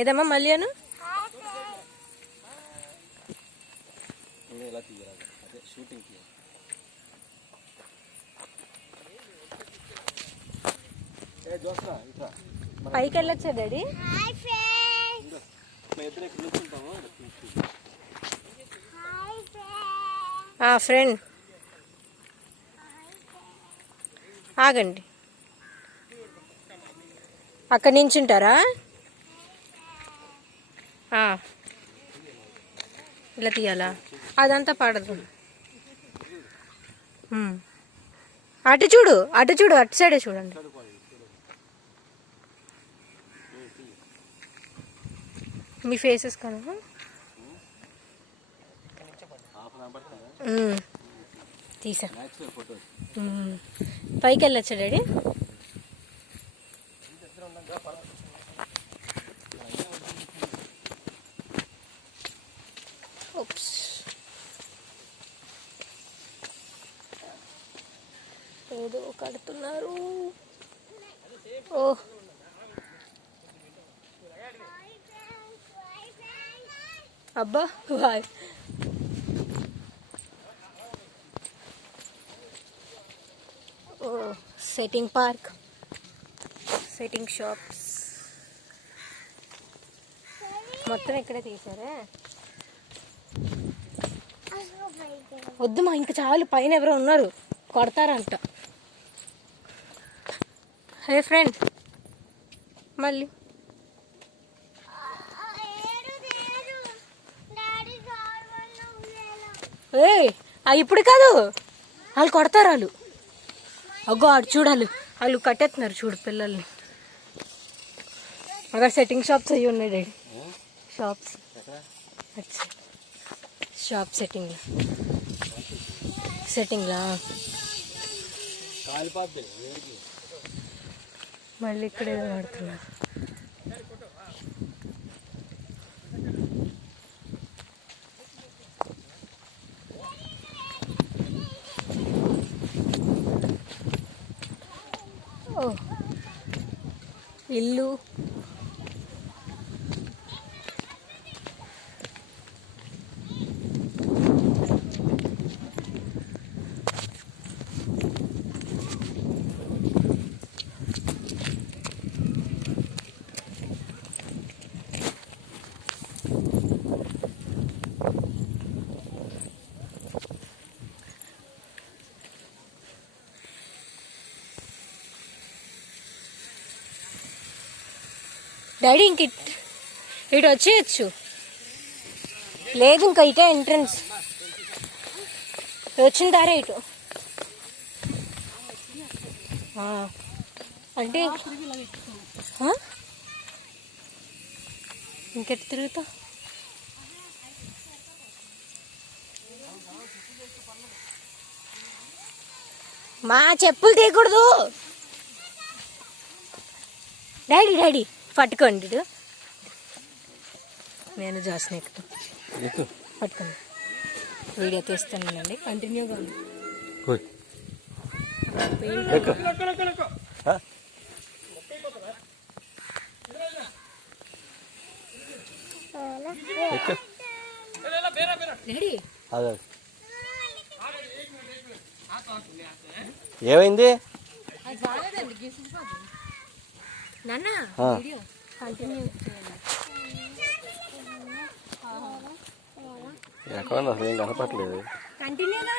ఏదమ్మా మళ్ళీను పైకి వెళ్ళొచ్చా డాడీ? ఫ్రెండ్ ఆగండి, అక్కడి నుంచి ఉంటారా? ఇలా తీయాలా? అదంతా పడదు. అటు చూడు, అటు చూడు, అటు సైడే చూడండి. మీ ఫేసెస్ కనుక తీసా. పైకి వెళ్ళొచ్చా డాడీ? ఏదో కడుతున్నారు. ఓ అబ్బా బాయ్. ఓ సెట్టింగ్ పార్క్, సెట్టింగ్ షాప్స్ మొత్తం ఇక్కడే తీసారే. వద్దుమా, ఇంకా చాలు, పైన ఎవరో ఉన్నారు, కొడతారంట. హే ఫ్రెండ్, మళ్ళీ ఇప్పుడు కాదు, వాళ్ళు కొడతారు. వాళ్ళు అగ్గో ఆడు చూడాలి, వాళ్ళు కట్టేస్తున్నారు చూడు పిల్లల్ని. అక్కడ సెట్టింగ్ షాప్స్ అయ్యి ఉన్నాయి డాడీ, షాప్స్. షాప్ సెట్టింగ్లా మళ్ళీ ఇక్కడ ఏదో ఆడుతున్నారు. ఓ ఇల్లు, డాడీ ఇంక ఇటు వచ్చేయచ్చు. లేదు ఇంకా ఇటే ఎంట్రన్స్, వచ్చిన దారే ఇటు. అంటే ఇంకెట్ తిరుగుతా? మా చెప్పులు తీయకూడదు డాడీ. డాడీ పట్టుకోండి, నేను జాస్ని ఎక్కుతాను. పట్టుకోండి, వీడియో తీస్తానండి, కంటిన్యూగా ఉంది. ఏమైంది నాన్న? వీడియో కంటిన్యూ ఎక్కడ అసలు ఏం కనపట్లేదు. కంటిన్యూగా